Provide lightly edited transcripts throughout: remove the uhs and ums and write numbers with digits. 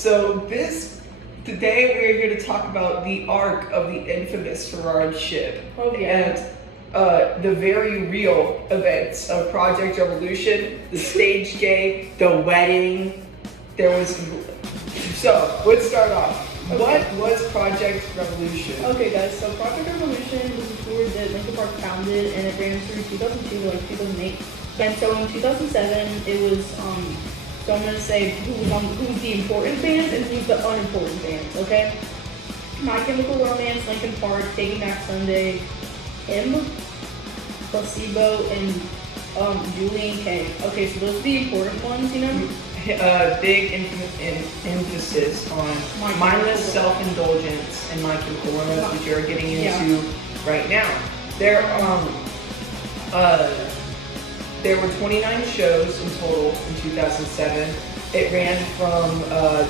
Today we're here to talk about the arc of the infamous frerard ship. Oh, yeah. And the very real events of Projekt Revolution, the stage gay, the wedding. So let's start off. Okay. What was Projekt Revolution? Okay, guys, so Projekt Revolution was a tour that Linkin Park founded, and it ran through 2002 to 2008. And so in 2007, it was, so I'm going to say who's the important bands and who's the unimportant bands, okay? My Chemical Romance, Linkin Park, Taking Back Sunday, M, Placebo, and Julian K. Okay, so those are the important ones, you know? Big emphasis on mindless self-indulgence and My Chemical Romance, which you're getting into right now. There were 29 shows in total in 2007. It ran from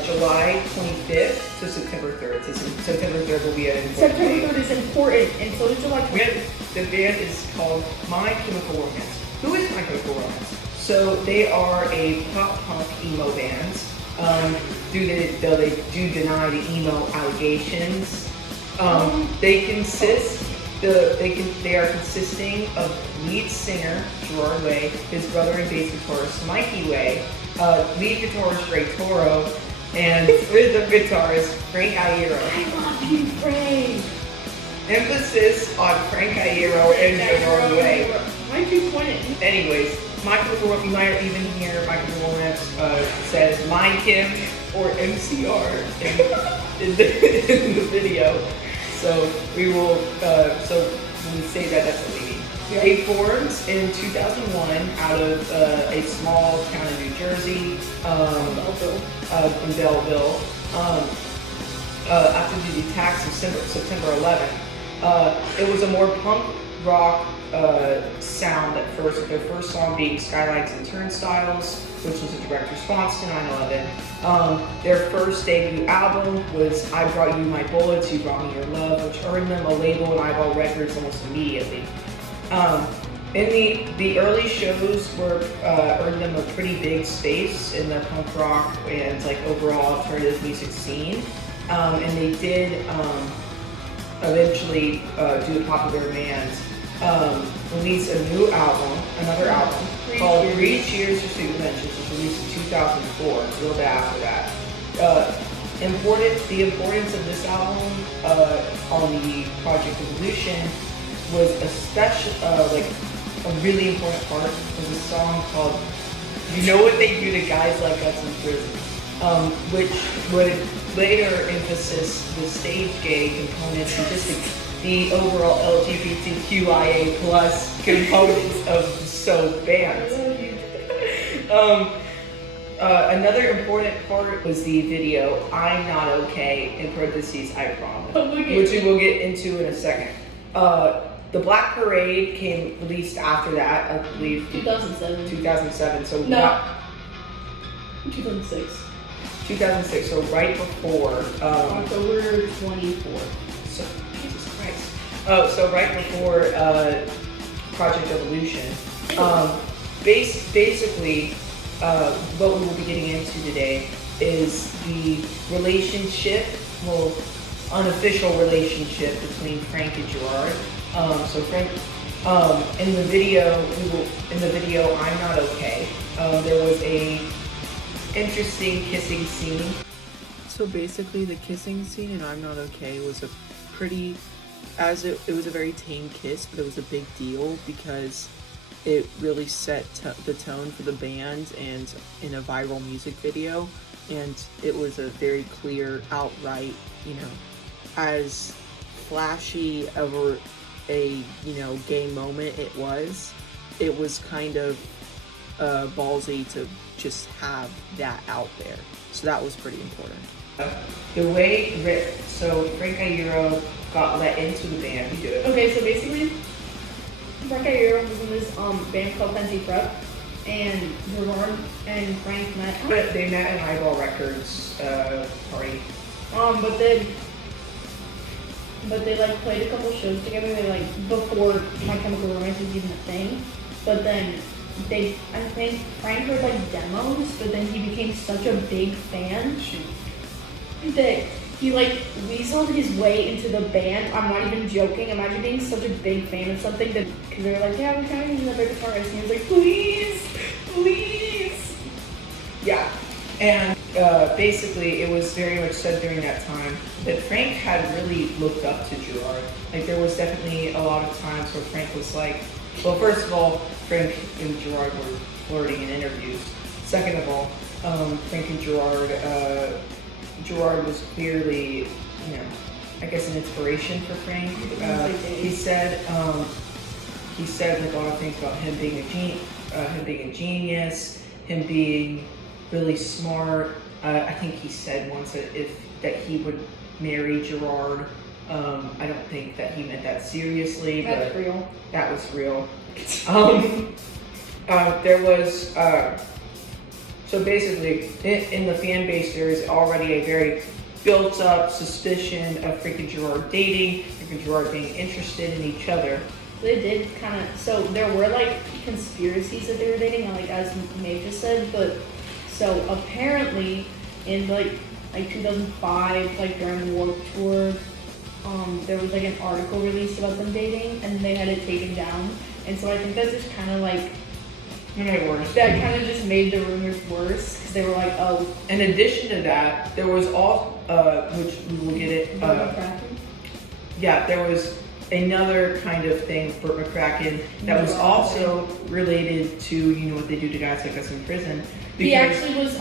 July 25th to September 3rd. So September 3rd will be an important September 3rd is important, and so is July 25th. The band is called My Chemical Romance. Who is My Chemical Romance? So they are a pop-punk emo band. Though they do deny the emo allegations. They are consisting of lead singer Gerard Way, his brother and bass guitarist Mikey Way, lead guitarist Ray Toro, and rhythm guitarist Frank Iero. I love you, Frank. Emphasis on Frank Iero and Gerard Way. Why'd you point it? Anyways, My Chemical Romance, you might even hear My Chemical Romance says My Kim or MCR in the video. So we will. So when we say that, that's what we mean. Yeah. They formed in 2001 out of a small town in New Jersey, in Belleville. After the attacks of September 11th, it was a more punk rock sound at first, with their first song being Skylights and Turnstiles, which was a direct response to 9/11. Their first debut album was I Brought You My Bullets, You Brought Me Your Love, which earned them a label and Eyeball Records almost immediately. In the early shows earned them a pretty big space in the punk rock and like overall alternative music scene. And they did eventually, due to popular demand, release another album called Three Cheers for Sweet Mentions, which was released in 2004, a little bit after that. The importance of this album on the Projekt Revolution was a really important part was a song called You Know What They Do to Guys Like Us in Prison, which would later emphasis the stage gay components and just the overall LGBTQIA plus components of so bands. Another important part was the video I'm Not Okay, in parentheses I Promise, which we will get into in a second. The Black Parade came released after that, I believe. 2007. 2007, so no. 2006. 2006, so right before October 24th. So Jesus Christ. So right before Projekt Revolution. Basically, what we will be getting into today is the relationship, unofficial relationship between Frank and Gerard. So Frank, in the video I'm Not Okay, there was a interesting kissing scene. So basically the kissing scene in I'm Not Okay was it was a very tame kiss, but it was a big deal because it really set the tone for the band and in a viral music video, and it was a very clear, outright, as flashy of a gay moment it was kind of ballsy to just have that out there. So that was pretty important. So Frank Iero got let into the band. You do it. Okay, so basically, Frank Iero was in this band called Fancy Prep, and Gerard and Frank met. But they met at Eyeball Records party. But they like played a couple shows together. They before My Chemical Romance was even a thing. But then I think Frank heard demos, but then he became such a big fan that he like weaseled his way into the band. I'm not even joking. Imagine being such a big fan of something that because they were like, yeah, we're kind of using a big guitarist, and he was like, please, please. Yeah, and basically it was very much said during that time that Frank had really looked up to Gerard. Like there was definitely a lot of times where Frank was like, well, first of all, Frank and Gerard were flirting in interviews. Second of all, Frank and Gerard was clearly, you know, I guess an inspiration for Frank. He said like a lot of things about him being a genius, him being really smart. I think he said once that he would marry Gerard. I don't think that he meant that seriously, That's but real. that was real. There was so basically in the fan base there is already a very built up suspicion of Frank and Gerard dating, Frank and Gerard being interested in each other. They did kind of, so there were like conspiracies that they were dating, like as Mae just said, but so apparently in like 2005, like during the Warped Tour, there was like an article released about them dating, and they had it taken down, and so I think that just kind of like that kind of just made the rumors worse because they were like, oh. In addition to that, there was all which we will get it. Yeah, there was another kind of thing with Burt McCracken that was also related to, you know, what they do to guys like us in prison. He actually was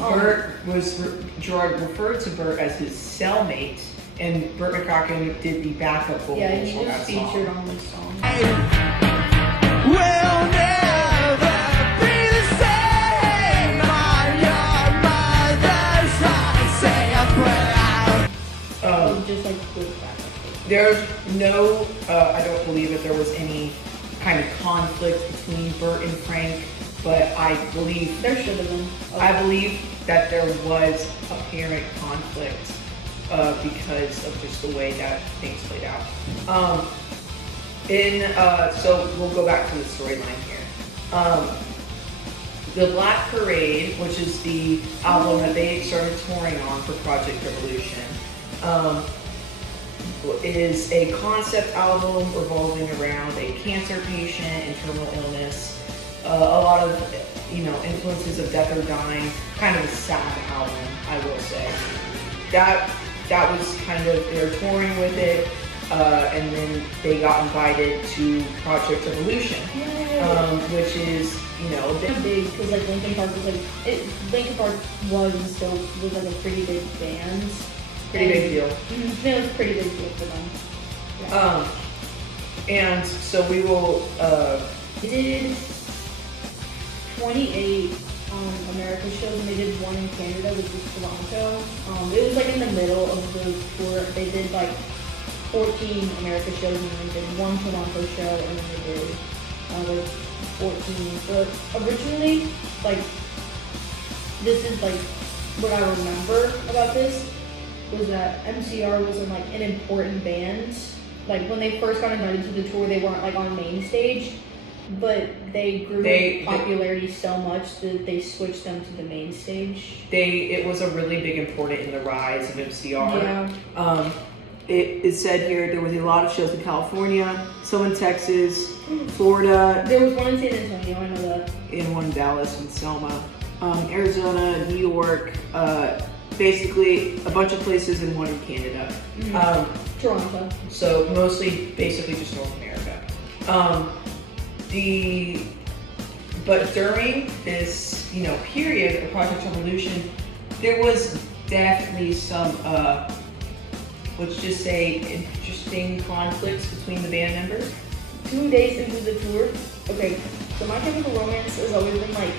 Gerard referred to Burt as his cellmate, and Burt McCracken did the backup vocals. Yeah, he on was that featured song. on this song. We'll never be the same on your mother's side. Say a prayer. Just like good backup. There's no, I don't believe that there was any kind of conflict between Burt and Frank, but I believe There should have been. I believe that there was apparent conflict because of just the way that things played out. So we'll go back to the storyline here. The Black Parade, which is the album that they started touring on for Projekt Revolution, is a concept album revolving around a cancer patient and terminal illness. A lot of, you know, influences of death or dying. Kind of a sad album, I will say. That was kind of, they were touring with it, and then they got invited to Projekt Revolution, which is, you know, a bit big because like Linkin Park was like Linkin Park was and still was like a pretty big band. pretty big deal. It was a pretty big deal for them. Yeah. And so we will. They did 28 America shows, and they did one in Canada, which was Toronto. It was like in the middle of the tour. They did like 14 America shows, and then they did one Toronto show, and then they did like 14. But originally, like, this is like what I remember about this was that MCR was in like an important band. Like when they first got invited to the tour, they weren't like on main stage. But they grew in popularity so much that they switched them to the main stage. It was a really big important in the rise of MCR. Yeah. It said here there was a lot of shows in California, some in Texas, Florida. There was one in San Antonio, I know that. In one in Dallas and Selma, Arizona, New York, basically a bunch of places and one in Canada. Toronto. So mostly, basically just North America. But during this, you know, period of Projekt Revolution, there was definitely some, let's just say, interesting conflicts between the band members. 2 days into the tour, okay, so My Chemical Romance has always been like,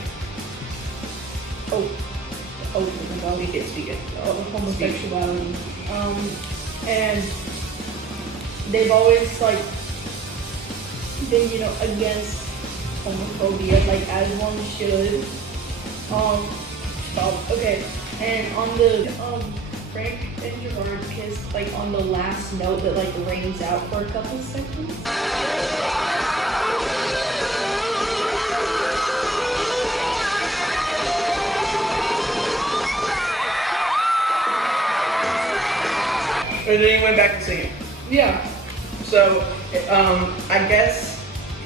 Speak it. Homosexuality. And they've always like been, you know, against homophobia, like as one should. Okay. And on the Frank and Gerard kissed like on the last note that like rings out for a couple seconds. And then he went back to singing. Yeah. So, I guess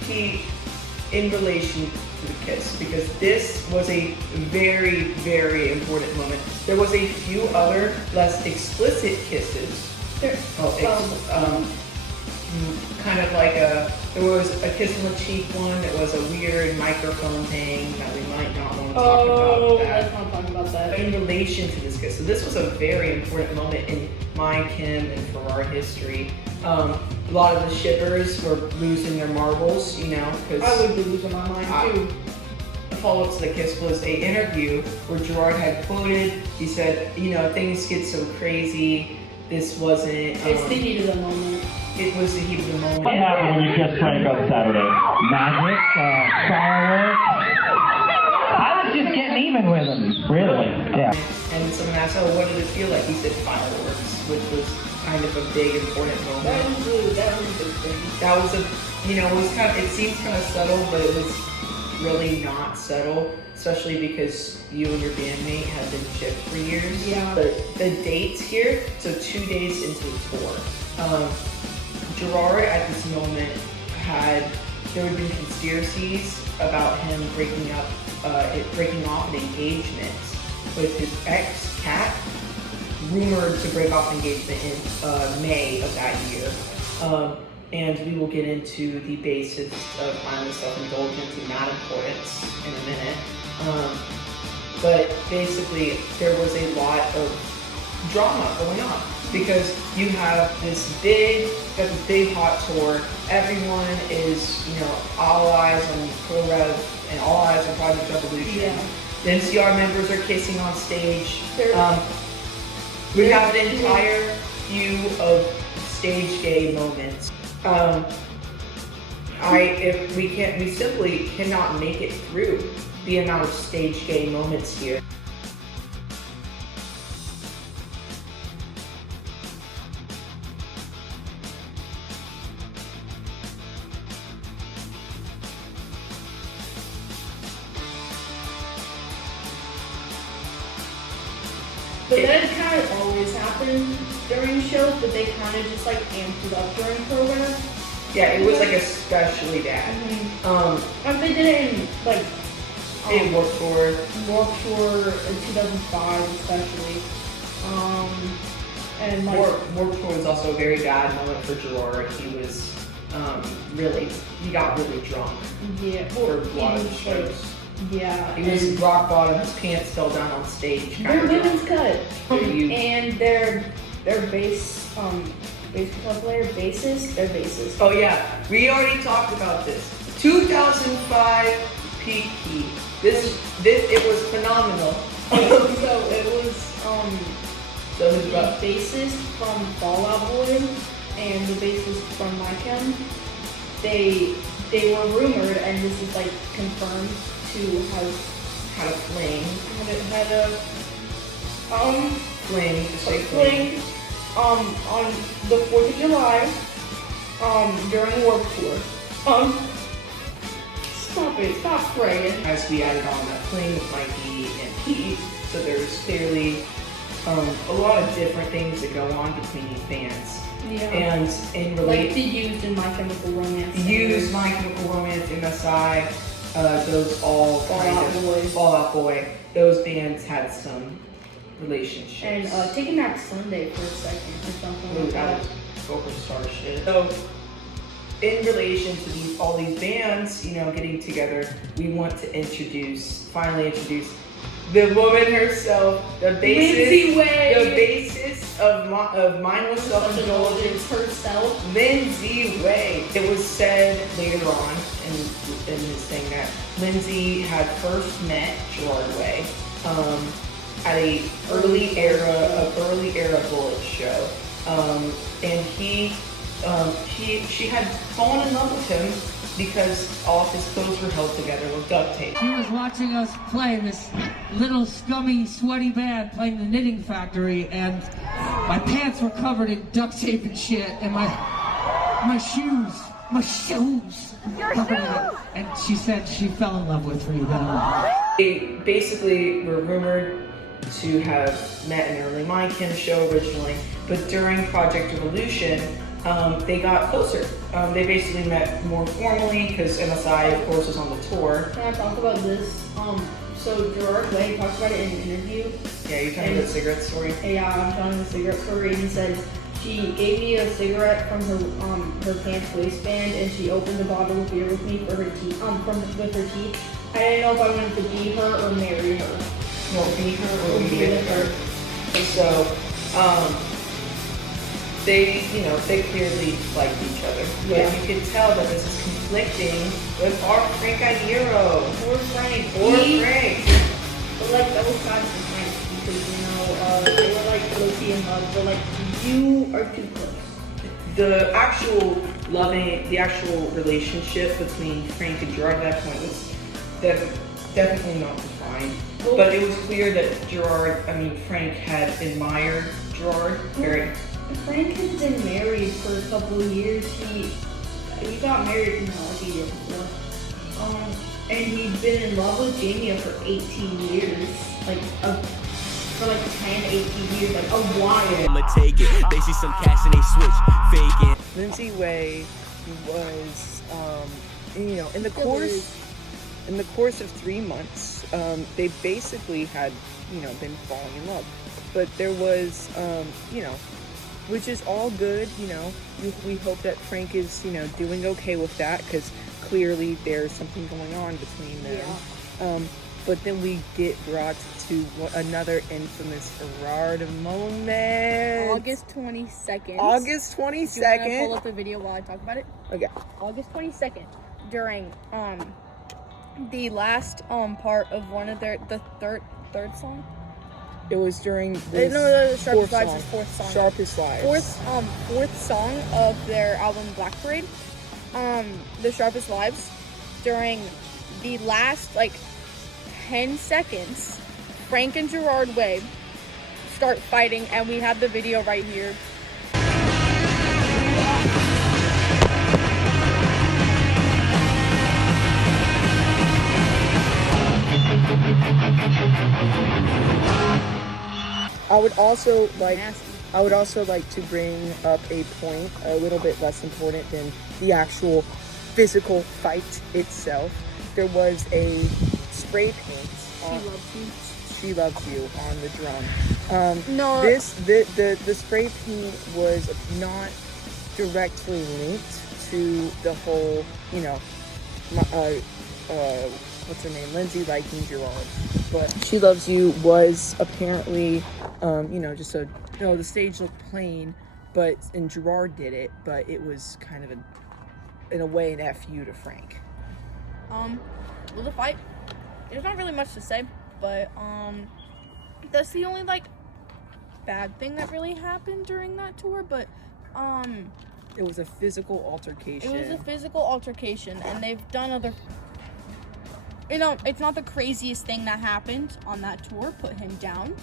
in relation to the kiss, because this was a very, very important moment. There was a few other less explicit kisses. Kind of like there was a kiss on the cheek one that was a weird microphone thing that we might not want to talk about. Let's not talk about that. In relation to this kiss, so this was a very important moment in my, Kim, and frerard history. A lot of the shippers were losing their marbles, because I would be losing my mind too. The follow-up to the kiss was an interview where Gerard had quoted, he said, things get so crazy, this wasn't... it's the heat of the moment. It was the heat of the moment. What happened when you kissed Frank on Saturday? Magic? Fireworks? I was just getting even with him, really. Yeah. And someone asked, what did it feel like? He said fireworks, which was kind of a big, important moment. That was a big thing. That was it seems kind of subtle, but it was really not subtle, especially because you and your bandmate had been shipped for years. Yeah. The dates here, so 2 days into the tour, Gerard at this moment there had been conspiracies about him breaking off an engagement with his ex, Kat, rumored to break off an engagement in May of that year. And we will get into the basis of mindless self-indulgence and that importance in a minute. But basically, there was a lot of drama going on because you have this big hot tour. Everyone is, all eyes on ProRev and all eyes on Projekt Revolution. Yeah. The NCR members are kissing on stage. We have an entire few of stage gay moments. We simply cannot make it through the amount of stage gay moments here. But that kind of always happened during shows, but they kind of just amped it up during programs. Yeah, it was especially bad. They did it in Warped Tour. Warped Tour in 2005 especially. And Warped Tour was also a very bad moment for Gerard. He was he got really drunk. Yeah. For a lot of the shows. Yeah. He was rock bottom. His pants fell down on stage. Their women's cut. You- And their bass guitar player, their bassist. Oh yeah, we already talked about this. 2005 peak heat. This it was phenomenal. So it was So the his butt. bassist from Fall Out Boy and the bassist from My Chem, they were rumored, and this is confirmed, to have Had a fling. had a Fling. Just say fling on the 4th of July during Warped Tour. Stop praying. As we added on that fling with Mikey and Pete, so there's clearly a lot of different things that go on between these bands. Yeah. And in The Used in My Chemical Romance. Used, My Chemical Romance, MSI, those all Fall Out Boy. Those bands had some relationships. And Taking Back Sunday for a second or something Ooh, like that that. was superstar shit. So, in relation to all these bands, getting together, we want to finally introduce the woman herself, the Lindsay Way. the bassist of Mindless Self-Indulgence, herself. Lindsay Way. It was said later on in this thing that Lindsay had first met Gerard Way at a early era Bullet show, and she had fallen in love with him because all of his clothes were held together with duct tape. She was watching us play this little scummy, sweaty band playing the Knitting Factory, and my pants were covered in duct tape and shit, and my shoes covered in it. And she said she fell in love with me then. They basically were rumored to have met in early My Kim show originally, but during Projekt Revolution, they got closer. They basically met more formally because MSI, of course, was on the tour. Can I talk about this? So Gerard Way talked about it in an interview. Yeah, you're telling me the cigarette story? Yeah, I'm telling the cigarette story, and he said she gave me a cigarette from her pants waistband, and she opened a bottle of beer with me for her teeth. With her teeth. I didn't know if I wanted to be her or marry her. No, be her or be with her. So, they clearly liked each other. But Yeah. you could tell that this is conflicting with our Frank Iero. Or Frank. Frank. But like that was sad for Frank because they were like low-key in love, but like you are too close. The actual relationship between Frank and Gerard at that point was definitely not defined. Well, But it was clear that Frank had admired Gerard very. Frank has been married for a couple of years. He got married like a year before. And he'd been in love with Jamie for 18 years. For 10, 18 years, like a while. I'ma take it. They see some cash and they switch, faking. Lindsay Way was, in the course of 3 months, they basically had, been falling in love. But there was, which is all good, we hope that Frank is, doing okay with that, because clearly there's something going on between them. Yeah. But then we get brought to another infamous frerard moment. August 22nd. August Do you 22nd. want to pull up the video while I talk about it? Okay. August 22nd, during the last part of one of the third song. It was during No, this the fourth Sharpest Lives song. is fourth song. Sharpest Lives. Fourth song of their album Black Parade. The Sharpest Lives, during the last 10 seconds, Frank and Gerard Way start fighting, and we have the video right here. I would also Nasty. like to bring up a point a little bit less important than the actual physical fight itself. There was a spray paint. She Loves You on the drum. No. The spray paint was not directly linked to the whole, what's her name, Lindsay liking Gerard, but She Loves You was apparently, the stage looked plain, and Gerard did it, but it was kind of in a way an FU to Frank. With the fight, there's not really much to say, but that's the only bad thing that really happened during that tour. But It was a physical altercation. and they've done other. It's not the craziest thing that happened on that tour. Put him down.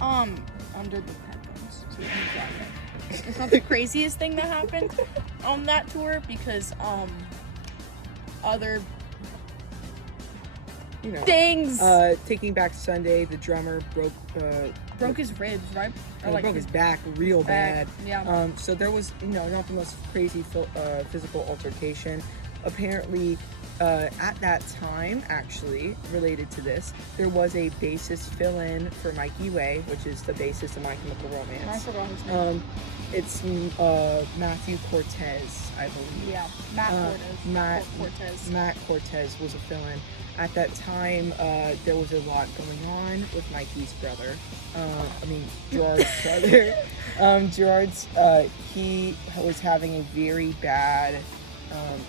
Under the headphones. So he's got it. It's not the craziest thing that happened on that tour because other things. Taking Back Sunday, the drummer broke his ribs, right? Or broke his back real bad. Yeah. So there was, not the most crazy physical altercation. Apparently, at that time, actually, related to this, there was a bassist fill-in for Mikey Way, which is the bassist of My Chemical Romance. I forgot his name. It's Matthew Cortez, I believe. Yeah, Cortez. Matt Cortez was a fill-in. At that time, there was a lot going on with Mikey's brother. Gerard's brother. Gerard's, he was having a very bad,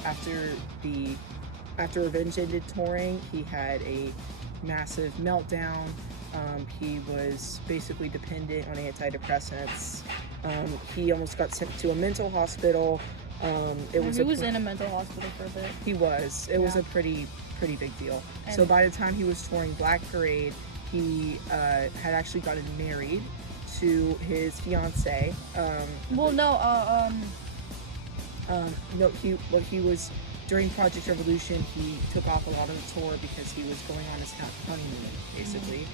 after Revenge ended touring, he had a massive meltdown. He was basically dependent on antidepressants. He almost got sent to a mental hospital. He was in a mental hospital for a bit. He was. It was a pretty big deal. And so by the time he was touring Black Parade, he had actually gotten married to his fiancée. He was during Projekt Revolution. He took off a lot of the tour because he was going on his honeymoon, basically.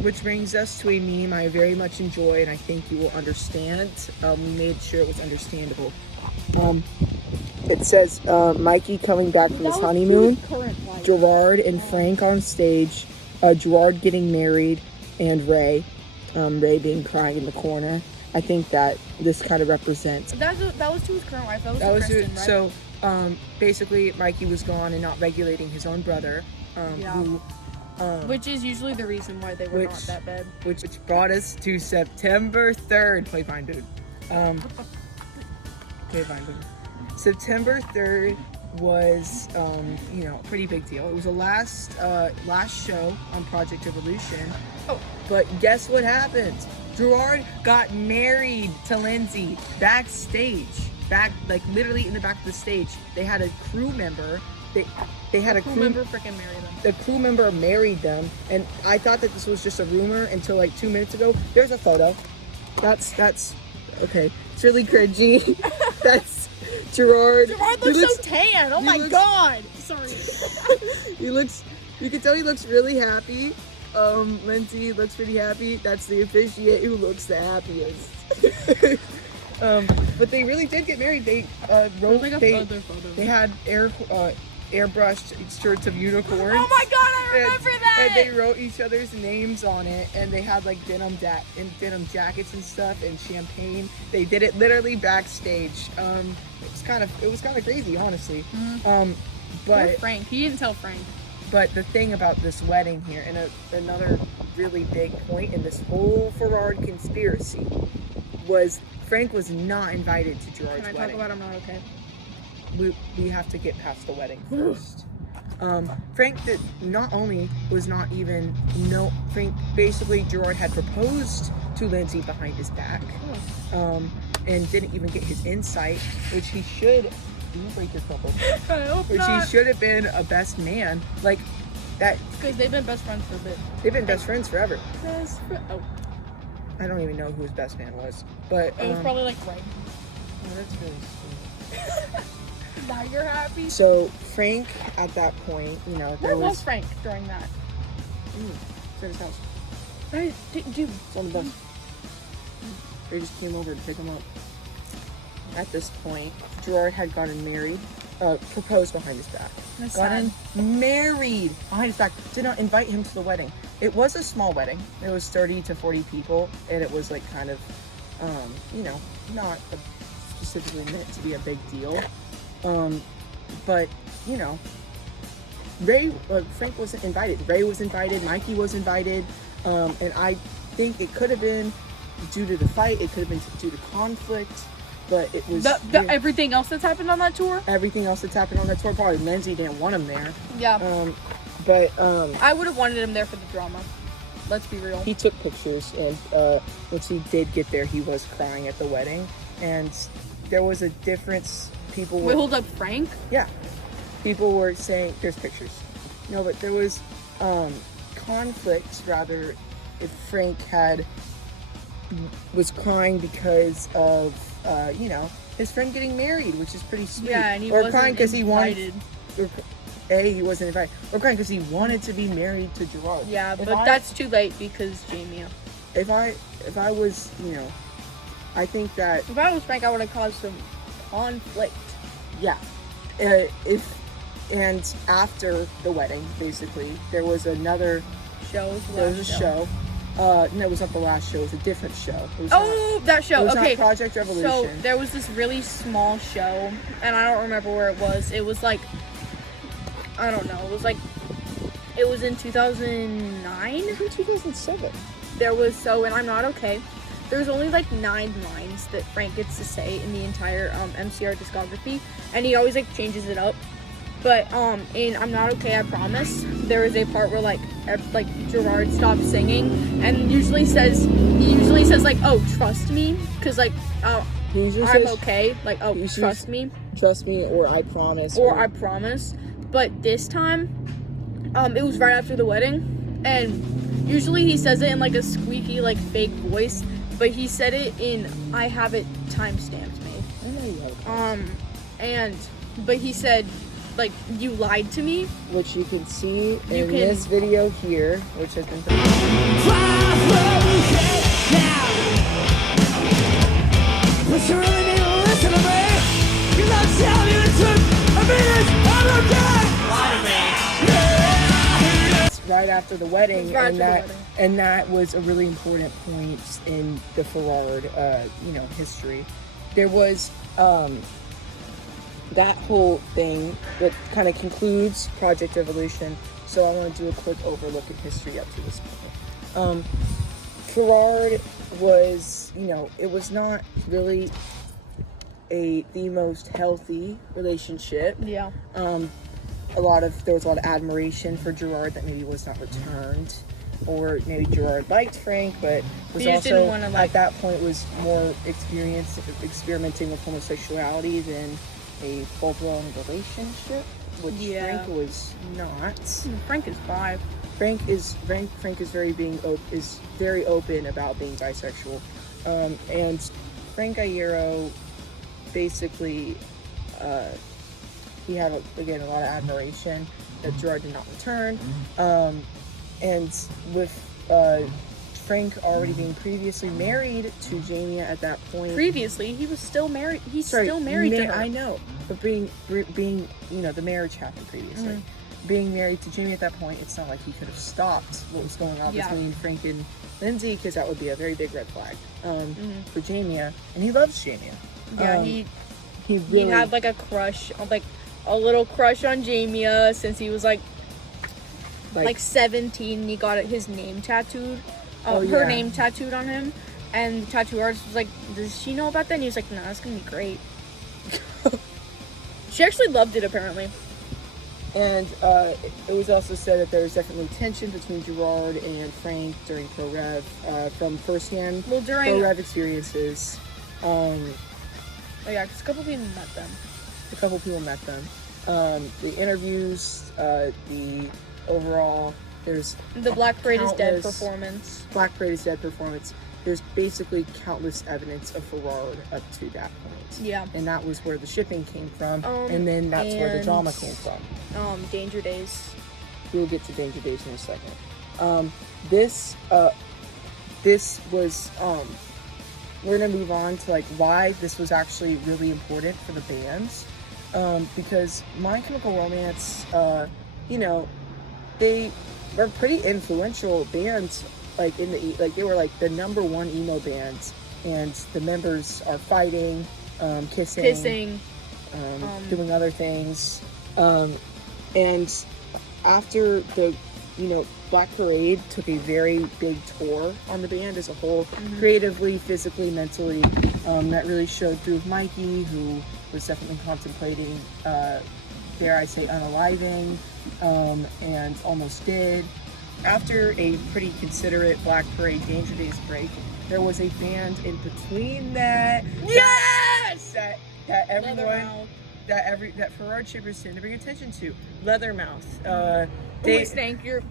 Which brings us to a meme I very much enjoy, and I think you will understand. We made sure it was understandable. It says Mikey coming back from his honeymoon, Gerard and Frank on stage, Gerard getting married, and Ray being crying in the corner. I think that this kind of represents. That was to his current wife. That was to Kristen, right? So basically, Mikey was gone and not regulating his own brother, who. Which is usually the reason why they were not that bad. Which brought us to September 3rd. Play Vine Dude. Play Vine Dude. September 3rd was, a pretty big deal. It was the last show on Projekt Revolution. Oh. But guess what happened? Gerard got married to Lindsay backstage. Literally in the back of the stage. They had a crew member. They had a crew member freaking married them. The crew member married them, and I thought that this was just a rumor until like 2 minutes ago. There's a photo. That's okay. It's really cringy. That's Gerard. Gerard looks so tan. Oh my god. Sorry. You can tell he looks really happy. Lindsay looks pretty happy. That's the officiate who looks the happiest. But they really did get married. They they had airbrushed shirts of unicorns. Oh my god, I remember that! And they wrote each other's names on it, and they had like denim jackets and stuff, and champagne. They did it literally backstage. It was kind of crazy, honestly. Mm-hmm. But poor Frank, he didn't tell Frank. But the thing about this wedding here, and another really big point in this whole frerard conspiracy, was Frank was not invited to Gerard's wedding. Can I talk about I'm not okay? We have to get past the wedding first. Frank not only was not even Frank, basically Gerard had proposed to Lindsay behind his back, and didn't even get his insight, which he should. You break your couple. I hope which not. He should have been a best man like that. Because they've been best friends for a bit. They've been best friends forever. Oh. I don't even know who his best man was, but It was probably like Frank. Oh, that's really sweet. Now you're happy. So Frank, at that point, Where was Frank during that? It's at his house. Hey, dude, It's on the bus. They just came over to pick him up. At this point, Gerard had gotten married, proposed behind his back. That's gotten married behind his back. Did not invite him to the wedding. It was a small wedding. It was 30 to 40 people, and it was like kind of, not specifically meant to be a big deal. But Frank wasn't invited. Ray was invited. Mikey was invited. And I think it could have been due to the fight. It could have been due to conflict. But it was everything else that's happened on that tour. Everything else that's happened on that tour. Probably Lindsay didn't want him there. Yeah. But I would have wanted him there for the drama. Let's be real. He took pictures, and once he did get there, he was crying at the wedding, and there was a difference. People were hold up, Frank. Yeah, people were saying there's pictures. No, but there was conflict rather. If Frank was crying because of his friend getting married, which is pretty sweet. Yeah, and he or wasn't crying because he invited. He wasn't invited. Or crying because he wanted to be married to Gerard. Yeah, that's too late because Jamie. If I was, I think that if I was Frank, I would have caused some conflict. Yeah. And after the wedding, basically, there was another show. There was a show. No, it was not the last show. It was a different show. That show. It was okay. not Projekt Revolution. So there was this really small show, and I don't remember where it was. It was like, I don't know. It was in 2009. It was in 2007. And I'm not okay. There's only like 9 lines that Frank gets to say in the entire MCR discography, and he always like changes it up. But in I'm Not Okay, I Promise, there is a part where like Gerard stops singing and usually says like, oh, trust me, because like I'm okay, like, oh, trust me, or I promise, I promise. But this time, it was right after the wedding, and usually he says it in like a squeaky like fake voice, but he said it in I have it timestamped, mate. I know you have it. But he said, like, you lied to me. which you can see in can- this video here, which has been But you really need to listen to me, 'cause I'm telling you the truth. I mean this, I'm okay. Lie to me. right after the wedding, Right and after the that wedding. and that was a really important point in the frerard, history. There was that whole thing that kind of concludes Projekt Revolution. So I want to do a quick overlook at history up to this point. Frerard was, it was not really the most healthy relationship. Yeah. There was a lot of admiration for Gerard that maybe was not returned, or maybe Gerard liked Frank, but was He just also didn't wanna, at that point was more experimenting with homosexuality than a full-blown relationship, which Yeah. Frank was not. Frank is 5. Frank is very open about being bisexual, and Frank Iero basically he had a lot of admiration that Gerard did not return, and with Frank already being previously married to Jamie at that point. Previously, he was still married. He's still married to her. I know, but being the marriage happened previously. Being married to Jamie at that point, it's not like he could have stopped what was going on between Frank and Lindsay, because that would be a very big red flag for Jamie, and he loves Jamie. Yeah, he he had like a crush, like a little crush on Jamia since he was like 17. He got his name tattooed, her name tattooed on him, and the tattoo artist was like, "Does she know about that?" And he was like, "No, it's gonna be great." She actually loved it apparently. And it was also said that there was definitely tension between Gerard and Frank during Pro Rev, from firsthand Pro Rev experiences. Oh yeah, because a couple people met them. The interviews, the overall, there's The Black Parade is Dead countless- performance. Black Parade is Dead performance. There's basically countless evidence of frerard up to that point. Yeah. And that was where the shipping came from, and then that's where the drama came from. Danger Days. We'll get to Danger Days in a second. This was we're gonna move on to like why this was actually really important for the bands, because My Chemical Romance, they were pretty influential bands, like they were like the number one emo bands, and the members are fighting, kissing, doing other things, and after the Black Parade took a very big tour on the band as a whole, creatively, physically, mentally, that really showed through with Mikey, who was definitely contemplating, dare I say, unaliving, and almost did. After a pretty considerate Black Parade Danger Days break, there was a band in between that. Yes! That everyone, that frerard shippers tend to bring attention to. Leathermouth. Stank, you're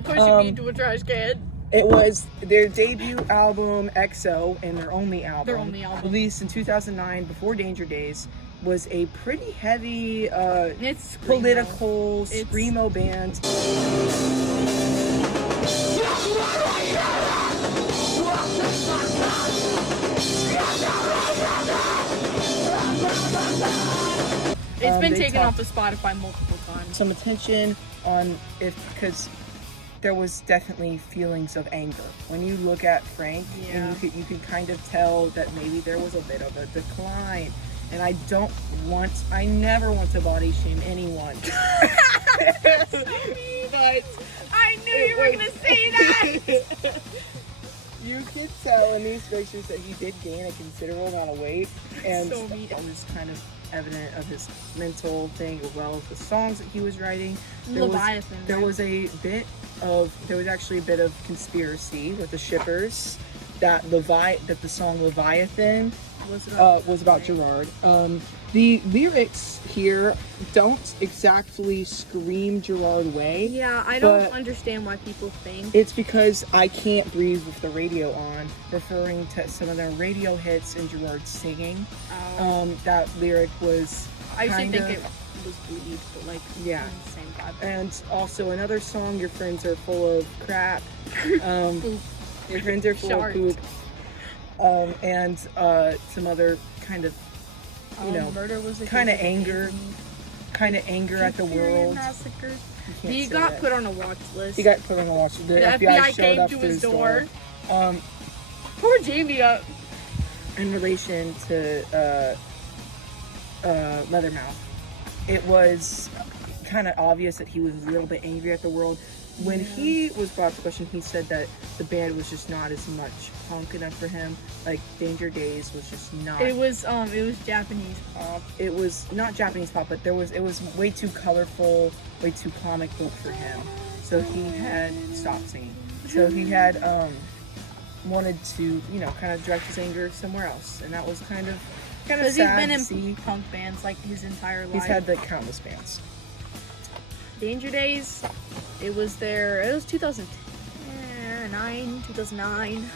pushing me into a trash can. It was their debut album, EXO, and their only album. Their only album. Released in 2009, before Danger Days, was a pretty heavy, It's screamo. political, screamo band. It's been They taken talked- off of Spotify multiple times. Some attention on because there was definitely feelings of anger when you look at Frank, and you could kind of tell that maybe there was a bit of a decline. And I never want to body shame anyone. But I knew you were gonna say that. you could tell in these pictures that he did gain a considerable amount of weight, and So mean. it was kind of evident of his mental thing as well as the songs that he was writing. Leviathan. There was actually a bit of conspiracy with the shippers that the song Leviathan was about Gerard. The lyrics here don't exactly scream Gerard away. Yeah, I don't but understand why people think. it's because I can't breathe with the radio on, referring to some of their radio hits and Gerard singing. That lyric was I used to think it was Bleed, but like Yeah. the same vibe. And also another song, Your Friends Are Full of Crap. Poop. Your friends are full Shark. of poop. And some other kind of, Murder was a kind of Case anger. Kind of anger at the world. Massacre. You can't He say got that. put on a watch list. He got put on a watch. The FBI showed came up to his door. door. Poor Jamie up. In relation to Leathermouth, it was kind of obvious that he was a little bit angry at the world. When he was brought to question, he said that the band was just not as much punk enough for him. Like Danger Days was just not. It was Japanese pop. It was not Japanese pop, but it was way too colorful, way too comic book for him. So he had stopped singing. So he had wanted to, kind of direct his anger somewhere else, and that was kind of Because he's sad been to in see. punk bands like his entire life. He's had the countless bands. Danger Days. It was 2009, 2009.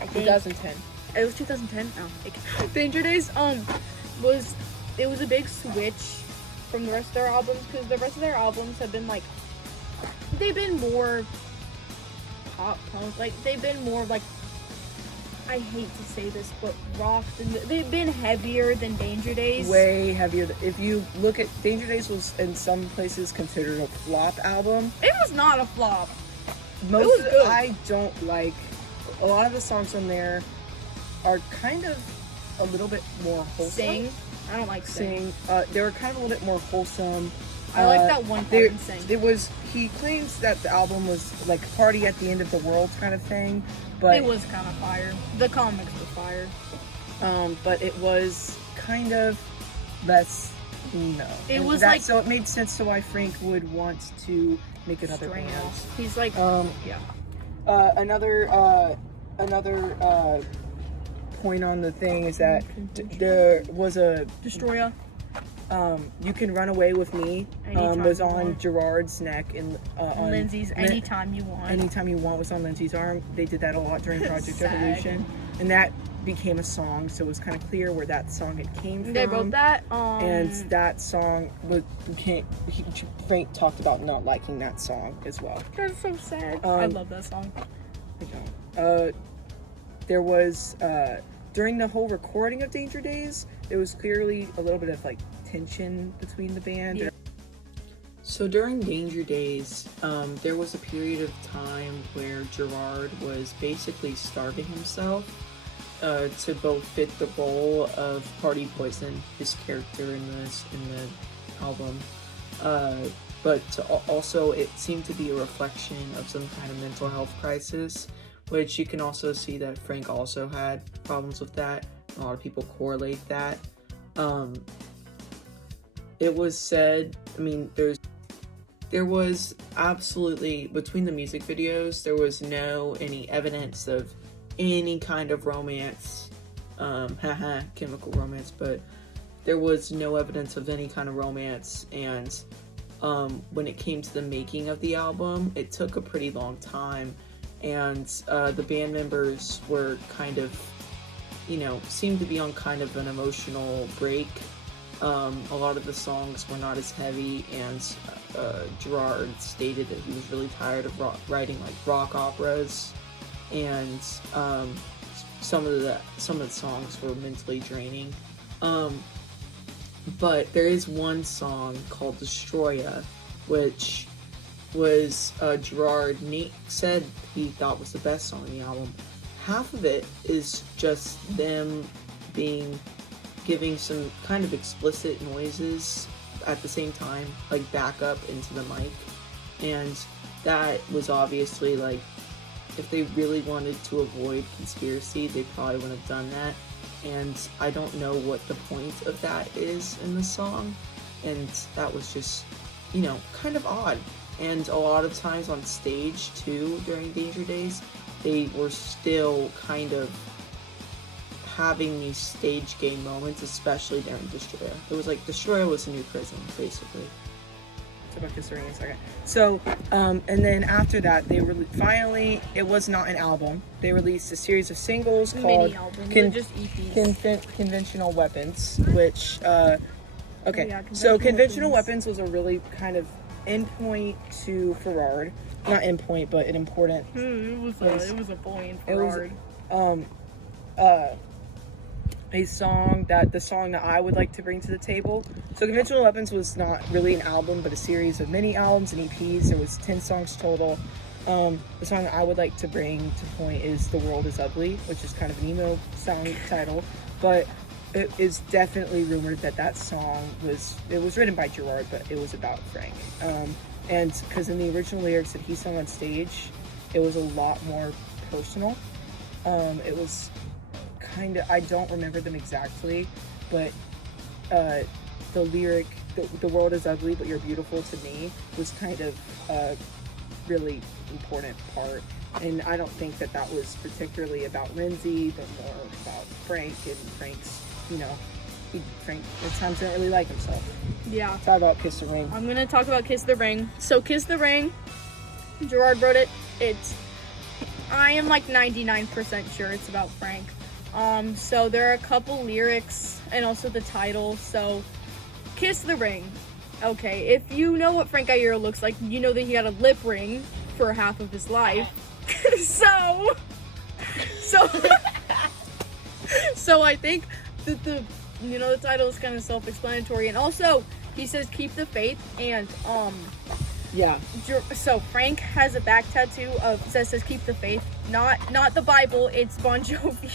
I think. 2010. It was 2010. Oh, okay. Danger Days. Was a big switch from the rest of their albums, because the rest of their albums have been like, they've been more pop punk. Like they've been more like, I hate to say this, but rock. They've been heavier than Danger Days. Way heavier. If you look at Danger Days, was in some places considered a flop album. It was not a flop. Most was of it, good. I don't like. A lot of the songs on there are kind of a little bit more wholesome. Sing. I don't like sing. They were kind of a little bit more wholesome. I like that one part in Sing. He claims that the album was like Party at the End of the World kind of thing, but It was kind of fire. The comics were fire. but it was kind of less. It And was that, like- so it made sense to why Frank would want to make another Strain band. off. He's like, yeah. Another point on the thing is that there was a Destroyer. You Can Run Away With Me Anytime was You on Want. Gerard's neck and on Lindsay's Anytime You Want. Anytime You Want was on Lindsay's arm. They did that a lot during Project Sad. Revolution, and that became a song, so it was kind of clear where that song had came from. They wrote that. And that song Frank talked about not liking that song as well. That's so sad. I love that song. There was during the whole recording of Danger Days, there was clearly a little bit of like tension between the band. Yeah. So during Danger Days, there was a period of time where Gerard was basically starving himself to both fit the role of Party Poison, his character in the album, but also it seemed to be a reflection of some kind of mental health crisis, which you can also see that Frank also had problems with that. A lot of people correlate that. It was said, there was absolutely, between the music videos, there was any evidence of any kind of romance, chemical romance, but there was no evidence of any kind of romance. And when it came to the making of the album, it took a pretty long time, and the band members were kind of, seemed to be on kind of an emotional break. A lot of the songs were not as heavy, and Gerard stated that he was really tired of writing like rock operas, and some of the songs were mentally draining. But there is one song called Destroya, which was Gerard said he thought was the best song on the album. Half of it is just them giving some kind of explicit noises at the same time, like back up into the mic, and that was obviously like, if they really wanted to avoid conspiracy, they probably wouldn't have done that. And I don't know what the point of that is in the song, and that was just, kind of odd. And a lot of times on stage too, during Danger Days, they were still kind of having these stage game moments, especially during Destroyer. It was like Destroyer was a new prison, basically. Talk about history in a second. So, and then after that, they finally, it was not an album. They released a series of singles called Mini albums, they're just EPs. Conventional Weapons, which Okay, Yeah, so conventional weapons was a really kind of endpoint to frerard. Not endpoint, but an important. It was a point. It was a song the song that I would like to bring to the table. So conventional weapons was not really an album, but a series of mini albums and EPs. There was 10 songs total. The song that I would like to bring to point is "The World Is Ugly," which is kind of an emo song title, but it is definitely rumored that song was written by Gerard, but it was about Frank. And because in the original lyrics that he sung on stage, it was a lot more personal. It was kind of, I don't remember them exactly, but the lyric, the world is ugly, but you're beautiful to me, was kind of a really important part. And I don't think that was particularly about Lindsay, but more about Frank and Frank's, Frank at times didn't really like himself. Yeah. Talk about Kiss the Ring. I'm gonna talk about Kiss the Ring. So Kiss the Ring, Gerard wrote it. I am like 99% sure it's about Frank. So there are a couple lyrics and also the title. So Kiss the Ring. Okay, if you know what Frank Iero looks like, you know that he had a lip ring for half of his life. so I think that the title is kind of self-explanatory, and also he says keep the faith, and Yeah. so Frank has a back tattoo says keep the faith, not the Bible, it's Bon Jovi.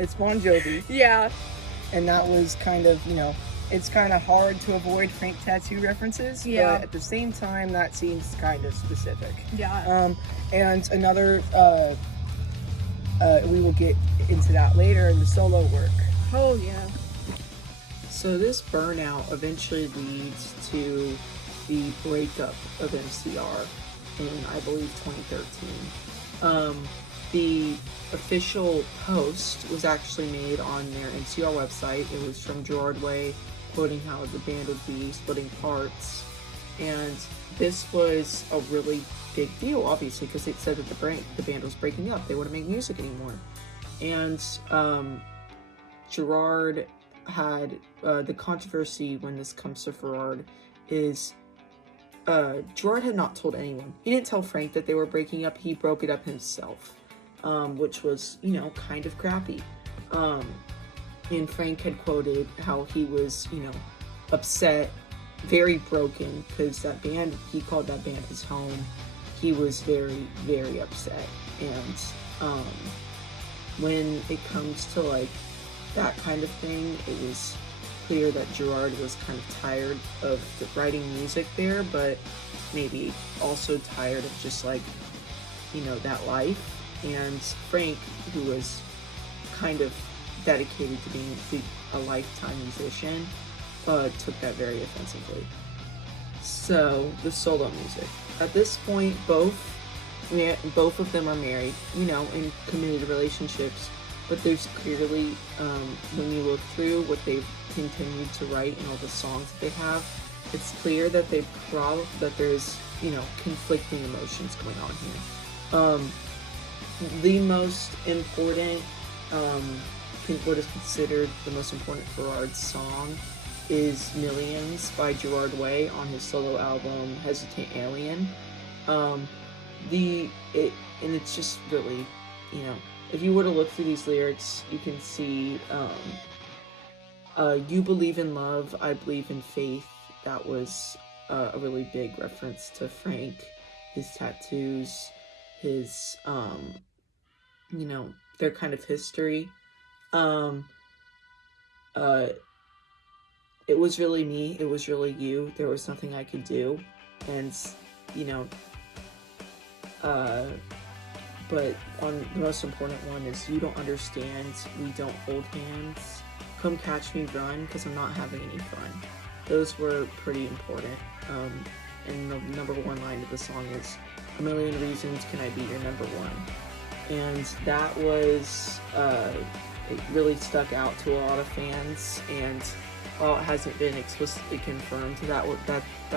It's Bon Jovi. Yeah. And that was kind of, it's kind of hard to avoid Frank tattoo references, Yeah. but at the same time, that seems kind of specific. Yeah. And another, we will get into that later in the solo work. Oh yeah. So this burnout eventually leads to the breakup of MCR in, I believe, 2013. The official post was actually made on their MCR website. It was from Gerard Way, quoting how the band would be splitting parts. And this was a really big deal, obviously, because it said that the band was breaking up. They wouldn't make music anymore. And Gerard had the controversy when this comes to frerard is Gerard had not told anyone. He didn't tell Frank that they were breaking up. He broke it up himself, which was, kind of crappy. And Frank had quoted how he was, upset, very broken, because that band, he called that band his home. He was very, very upset. And when it comes to that kind of thing, it was clear that Gerard was kind of tired of writing music there, but maybe also tired of just that life. And Frank, who was kind of dedicated to being a lifetime musician, took that very offensively. So the solo music. At this point, both of them are married, in committed relationships. But there's clearly, when you look through what they've continued to write and all the songs that they have, it's clear that there's, conflicting emotions going on here. The most important, what is considered the most important frerard song is "Millions" by Gerard Way on his solo album Hesitant Alien. And it's just really, if you were to look through these lyrics, you can see, you believe in love, I believe in faith. That was a really big reference to Frank, his tattoos, his, their kind of history. It was really me, it was really you, there was nothing I could do. And, but on the most important one is you don't understand, we don't hold hands, come catch me run, because I'm not having any fun. Those were pretty important. And the number one line of the song is, "A million reasons can I be your number one." And that was, it really stuck out to a lot of fans, and while it hasn't been explicitly confirmed that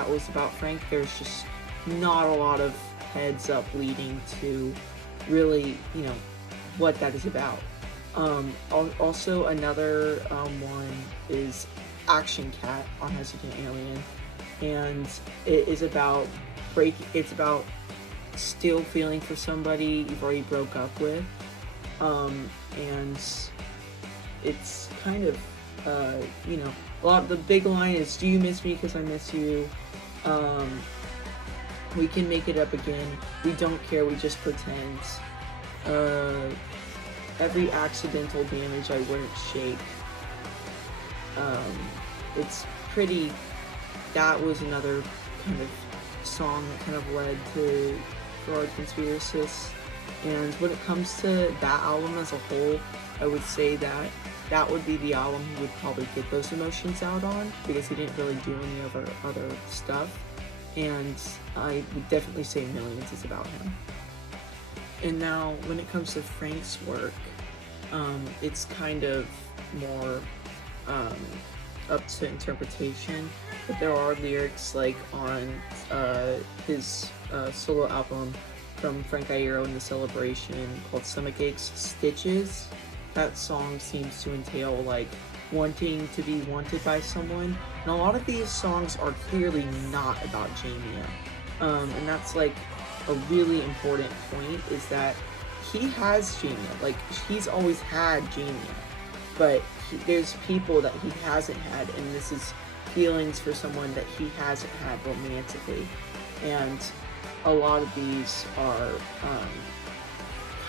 was about Frank, there's just not a lot of heads up leading to really, what that is about. Also another one is Action Cat on Hesitant Alien, and it is about it's about still feeling for somebody you've already broke up with, and it's kind of a lot of the big line is, do you miss me because I miss you, we can make it up again, we don't care, we just pretend, every accidental damage I wouldn't shake. It's pretty, that was another kind of song that kind of led to frerard conspiracies. And when it comes to that album as a whole, I would say that that would be the album he would probably get those emotions out on, because he didn't really do any other stuff. And I would definitely say Millions is about him. And now, when it comes to Frank's work, it's kind of more up to interpretation, but there are lyrics like on his solo album from Frank Iero in the Celebration called Stomach Aches Stitches. That song seems to entail like wanting to be wanted by someone, and a lot of these songs are clearly not about Jamia, and that's like a really important point, is that he has Jamia, like he's always had Jamia, but there's people that he hasn't had, and this is feelings for someone that he hasn't had romantically, and a lot of these are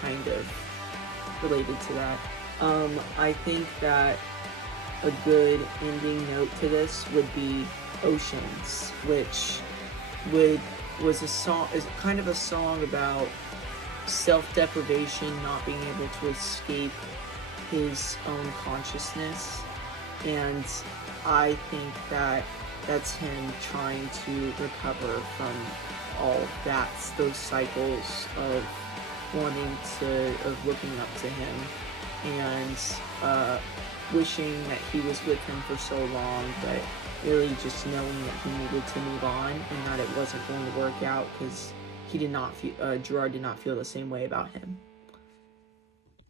kind of related to that. I think that a good ending note to this would be Oceans, which was a song, is kind of a song about self-deprivation, not being able to escape his own consciousness, and I think that that's him trying to recover from all of that, those cycles of looking up to him, and wishing that he was with him for so long, but really just knowing that he needed to move on, and that it wasn't going to work out because he did not feel, Gerard did not feel the same way about him.